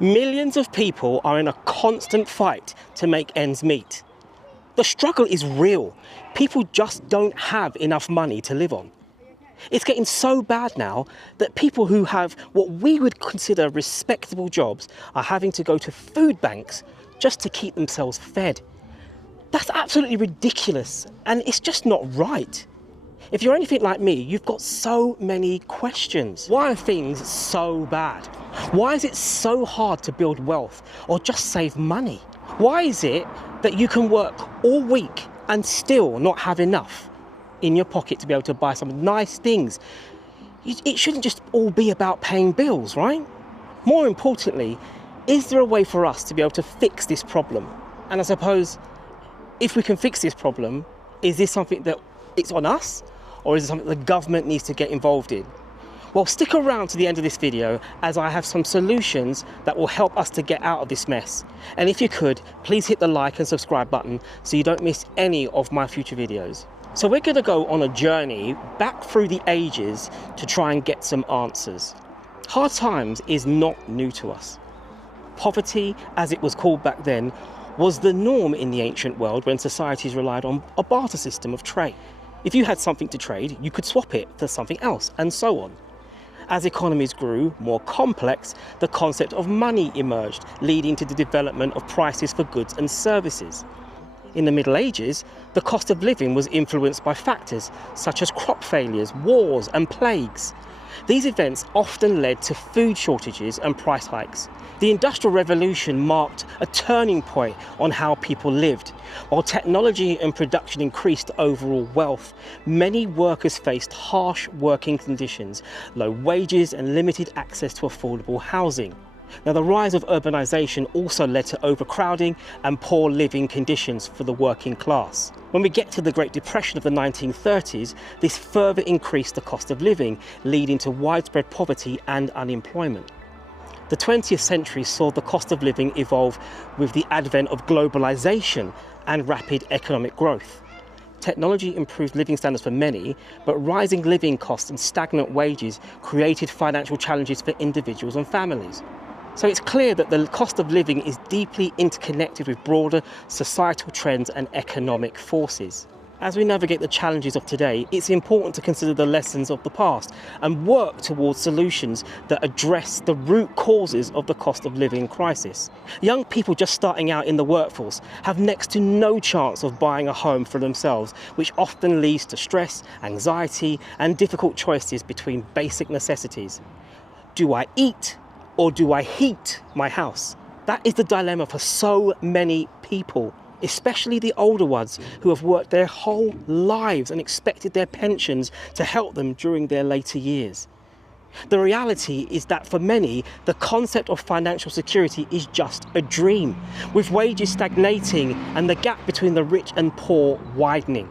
Millions of people are in a constant fight to make ends meet. The struggle is real. People just don't have enough money to live on. It's getting so bad now that people who have what we would consider respectable jobs are having to go to food banks just to keep themselves fed. That's absolutely ridiculous, and it's just not right. If you're anything like me, you've got so many questions. Why are things so bad? Why is it so hard to build wealth or just save money? Why is it that you can work all week and still not have enough in your pocket to be able to buy some nice things? It shouldn't just all be about paying bills, right? More importantly, is there a way for us to be able to fix this problem? And I suppose, if we can fix this problem, is this something that it's on us? Or is it something the government needs to get involved in? Well, stick around to the end of this video as I have some solutions that will help us to get out of this mess. And if you could, please hit the like and subscribe button so you don't miss any of my future videos. So we're going to go on a journey back through the ages to try and get some answers. Hard times is not new to us. Poverty, as it was called back then, was the norm in the ancient world when societies relied on a barter system of trade. If you had something to trade, you could swap it for something else, and so on. As economies grew more complex, the concept of money emerged, leading to the development of prices for goods and services. In the Middle Ages, the cost of living was influenced by factors such as crop failures, wars, and plagues. These events often led to food shortages and price hikes. The Industrial Revolution marked a turning point on how people lived. While technology and production increased overall wealth, many workers faced harsh working conditions, low wages, and limited access to affordable housing. Now, the rise of urbanisation also led to overcrowding and poor living conditions for the working class. When we get to the Great Depression of the 1930s, this further increased the cost of living, leading to widespread poverty and unemployment. The 20th century saw the cost of living evolve with the advent of globalisation and rapid economic growth. Technology improved living standards for many, but rising living costs and stagnant wages created financial challenges for individuals and families. So it's clear that the cost of living is deeply interconnected with broader societal trends and economic forces. As we navigate the challenges of today, it's important to consider the lessons of the past and work towards solutions that address the root causes of the cost of living crisis. Young people just starting out in the workforce have next to no chance of buying a home for themselves, which often leads to stress, anxiety, and difficult choices between basic necessities. Do I eat or do I heat my house? That is the dilemma for so many people, especially the older ones who have worked their whole lives and expected their pensions to help them during their later years. The reality is that for many, the concept of financial security is just a dream, with wages stagnating and the gap between the rich and poor widening.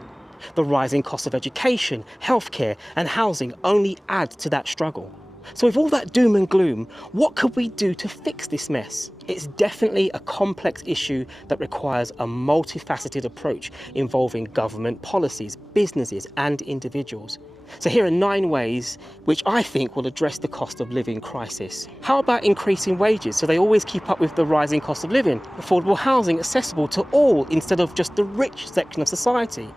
The rising cost of education, healthcare, and housing only add to that struggle. So with all that doom and gloom, what could we do to fix this mess? It's definitely a complex issue that requires a multifaceted approach involving government policies, businesses, and individuals. So here are 9 ways which I think will address the cost of living crisis. How about increasing wages so they always keep up with the rising cost of living? Affordable housing accessible to all instead of just the rich section of society.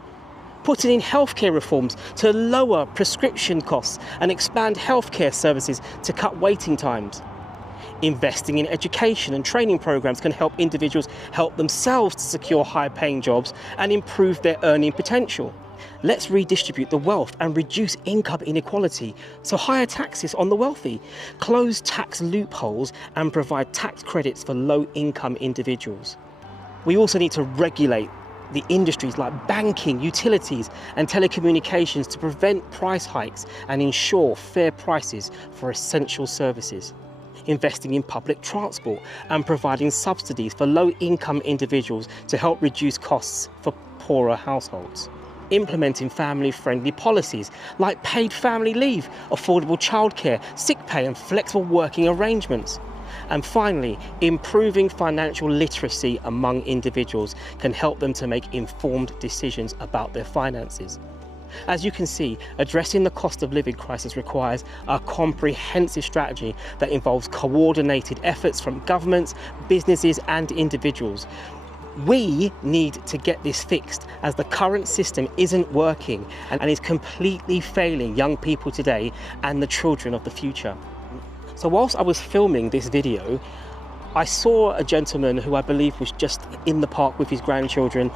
Putting in healthcare reforms to lower prescription costs and expand healthcare services to cut waiting times. Investing in education and training programs can help individuals help themselves to secure high-paying jobs and improve their earning potential. Let's redistribute the wealth and reduce income inequality, so higher taxes on the wealthy, close tax loopholes and provide tax credits for low-income individuals. We also need to regulate the industries like banking, utilities, and telecommunications to prevent price hikes and ensure fair prices for essential services. Investing in public transport and providing subsidies for low-income individuals to help reduce costs for poorer households. Implementing family-friendly policies like paid family leave, affordable childcare, sick pay, and flexible working arrangements. And finally, improving financial literacy among individuals can help them to make informed decisions about their finances. As you can see, addressing the cost of living crisis requires a comprehensive strategy that involves coordinated efforts from governments, businesses and individuals. We need to get this fixed, as the current system isn't working and is completely failing young people today and the children of the future. So whilst I was filming this video, I saw a gentleman who I believe was just in the park with his grandchildren,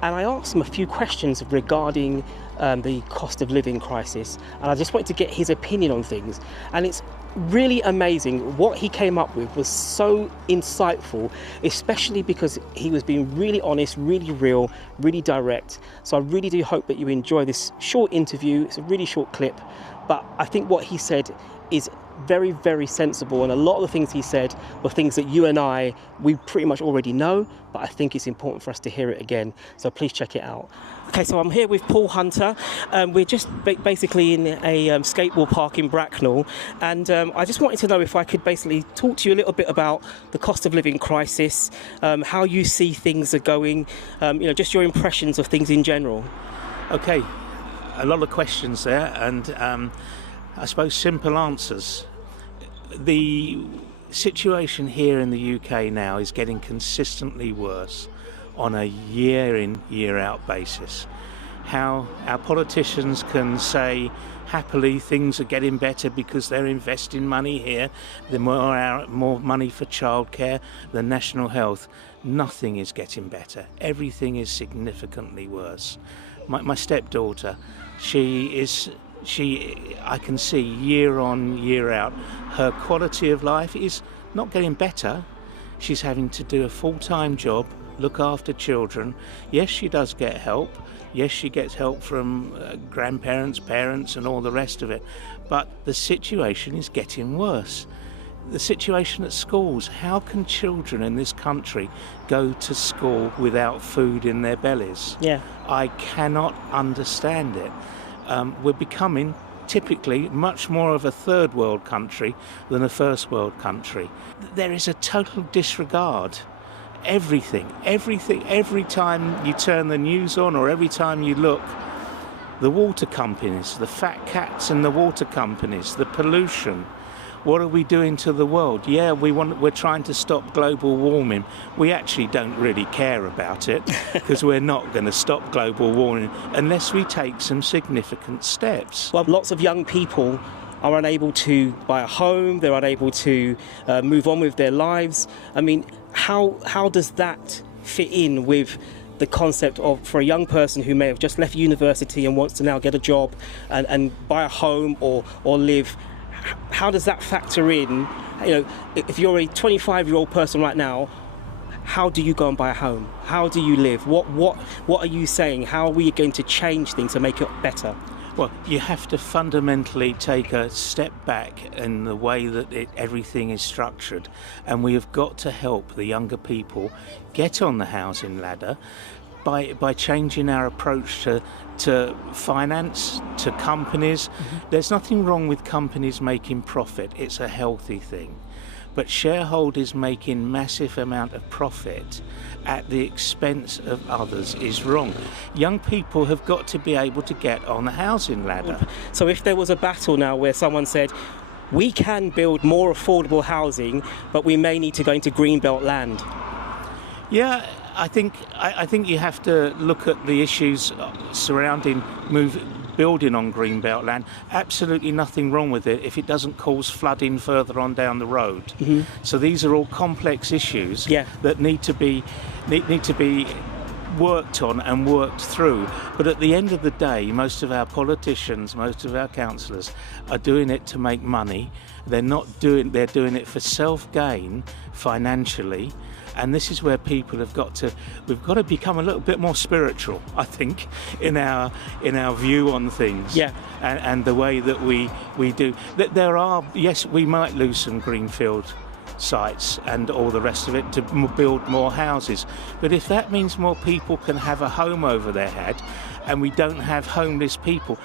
and I asked him a few questions regarding the cost of living crisis, and I just wanted to get his opinion on things. And it's really amazing. What he came up with was so insightful, especially because he was being really honest, really real, really direct. So I really do hope that you enjoy this short interview. It's a really short clip, but I think what he said is very, very sensible, and a lot of the things he said were things that you and we pretty much already know, but I think it's important for us to hear it again, so please check it out. Okay, so I'm here with Paul Hunter. We're just basically in a skateboard park in Bracknell, and I just wanted to know if I could basically talk to you a little bit about the cost of living crisis, how you see things are going, just your impressions of things in general. Okay, a lot of questions there, and I suppose simple answers. The situation here in the UK now is getting consistently worse on a year in, year out basis. How our politicians can say happily things are getting better because they're investing money here, the more money for childcare, the national health. Nothing is getting better. Everything is significantly worse. My stepdaughter, I can see year on, year out, her quality of life is not getting better. She's having to do a full-time job, look after children. Yes, she does get help. Yes, she gets help from grandparents, parents and all the rest of it. But the situation is getting worse. The situation at schools, how can children in this country go to school without food in their bellies? Yeah. I cannot understand it. We're becoming typically much more of a third world country than a first world country. There is a total disregard. Every time you turn the news on or every time you look, the water companies, the fat cats in the water companies, the pollution. What are we doing to the world? Yeah, we're trying to stop global warming. We actually don't really care about it because we're not going to stop global warming unless we take some significant steps. Well, lots of young people are unable to buy a home, they're unable to move on with their lives. I mean, how does that fit in with the concept of, for a young person who may have just left university and wants to now get a job and buy a home or live, how does that factor in? If you're a 25-year-old person right now, how do you go and buy a home? How do you live? What are you saying? How are we going to change things to make it better? Well, you have to fundamentally take a step back in the way that everything is structured, and we have got to help the younger people get on the housing ladder by changing our approach to finance, to companies. Mm-hmm. There's nothing wrong with companies making profit. It's a healthy thing. But shareholders making massive amount of profit at the expense of others is wrong. Young people have got to be able to get on the housing ladder. So if there was a battle now where someone said, we can build more affordable housing, but we may need to go into greenbelt land. Yeah, I think you have to look at the issues surrounding building on greenbelt land. Absolutely nothing wrong with it if it doesn't cause flooding further on down the road. Mm-hmm. So these are all complex issues that need to be worked on and worked through. But at the end of the day, most of our politicians, most of our councillors are doing it to make money. They're doing it for self-gain financially. And this is where we've got to become a little bit more spiritual, I think, in our view on things. Yeah. And the way that we do. There are, yes, we might lose some greenfield sites and all the rest of it to build more houses. But if that means more people can have a home over their head, and we don't have homeless people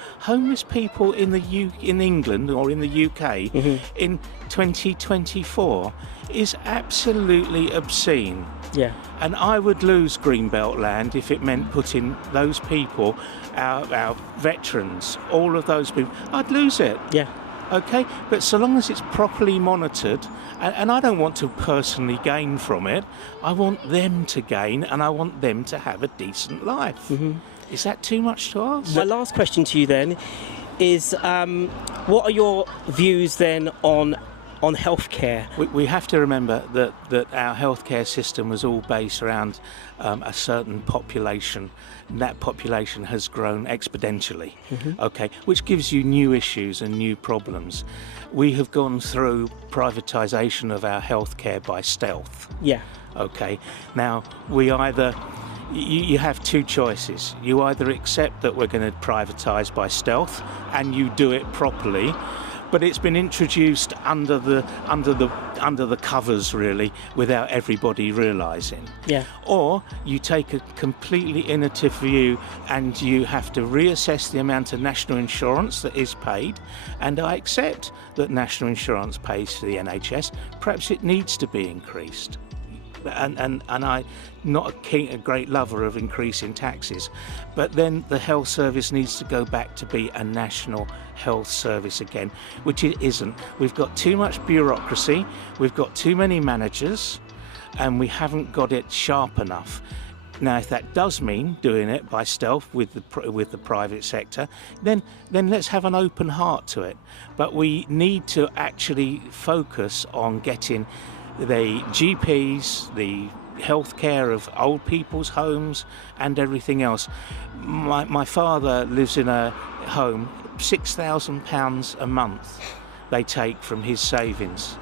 in England or in the UK in 2024 is absolutely obscene. Yeah. And I would lose Greenbelt land if it meant putting those people, our veterans, all of those people, I'd lose it. Yeah. Okay, but so long as it's properly monitored, and I don't want to personally gain from it, I want them to gain, and I want them to have a decent life. Is that too much to ask? My last question to you then is, what are your views then on healthcare? We have to remember that our healthcare system was all based around a certain population, and that population has grown exponentially, okay, which gives you new issues and new problems. We have gone through privatisation of our healthcare by stealth. Yeah. Okay, now you have two choices. You either accept that we're going to privatise by stealth, and you do it properly, but it's been introduced under the covers, really, without everybody realising. Yeah. Or you take a completely innovative view and you have to reassess the amount of national insurance that is paid, and I accept that national insurance pays for the NHS. Perhaps it needs to be increased. And I'm not a great lover of increasing taxes, but then the health service needs to go back to be a national health service again, which it isn't. We've got too much bureaucracy, we've got too many managers, and we haven't got it sharp enough. Now, if that does mean doing it by stealth with the private sector, then let's have an open heart to it. But we need to actually focus on getting the GPs, the healthcare of old people's homes and everything else. My father lives in a home, £6,000 a month they take from his savings.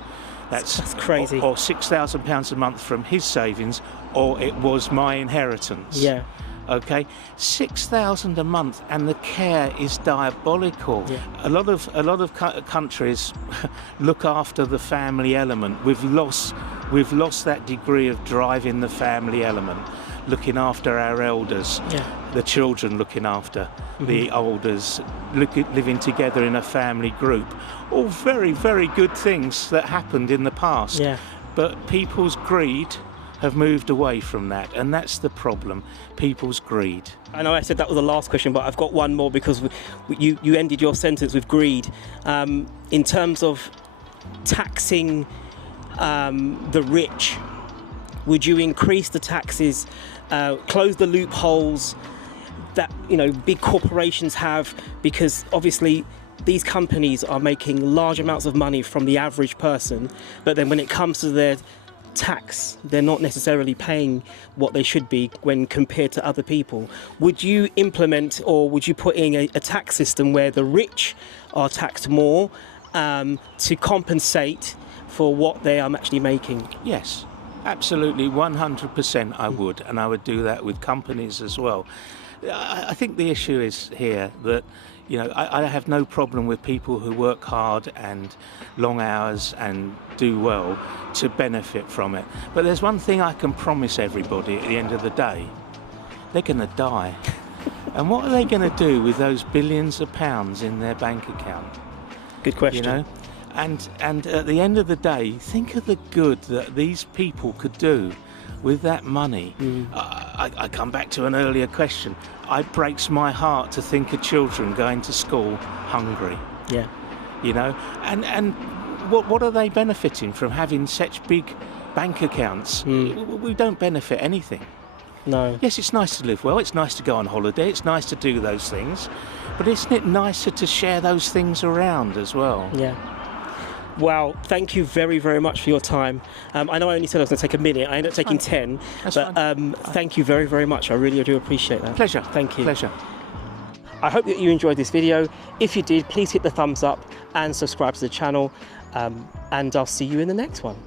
That's crazy. Or £6,000 a month from his savings, or it was my inheritance. Yeah. Okay, $6,000 a month, and the care is diabolical. Yeah. A lot of countries look after the family element. We've lost that degree of driving the family element, looking after our elders, the children looking after the elders, living together in a family group. All very, very good things that happened in the past. Yeah. But people's greed have moved away from that, and that's the problem, people's greed. I know I said that was the last question, but I've got one more, because you ended your sentence with greed. In terms of taxing the rich, would you increase the taxes, close the loopholes that big corporations have? Because obviously these companies are making large amounts of money from the average person, but then when it comes to their tax, they're not necessarily paying what they should be when compared to other people. Would you implement, or would you put in a tax system where the rich are taxed more to compensate for what they are actually making? Yes, absolutely, 100% I would, and I would do that with companies as well. I think the issue is here that I have no problem with people who work hard and long hours and do well to benefit from it. But there's one thing I can promise everybody at the end of the day: they're going to die. And what are they going to do with those billions of pounds in their bank account? Good question. And at the end of the day, think of the good that these people could do with that money. I come back to an earlier question. It breaks my heart to think of children going to school hungry. Yeah. And what are they benefiting from having such big bank accounts? We don't benefit anything. No. Yes, it's nice to live well, it's nice to go on holiday, it's nice to do those things, but isn't it nicer to share those things around as well? Yeah. Wow, thank you very, very much for your time. I know I only said I was going to take a minute. I ended up taking 10. That's but fine. Thank you very, very much. I really do appreciate that. Pleasure. Thank you. Pleasure. I hope that you enjoyed this video. If you did, please hit the thumbs up and subscribe to the channel. And I'll see you in the next one.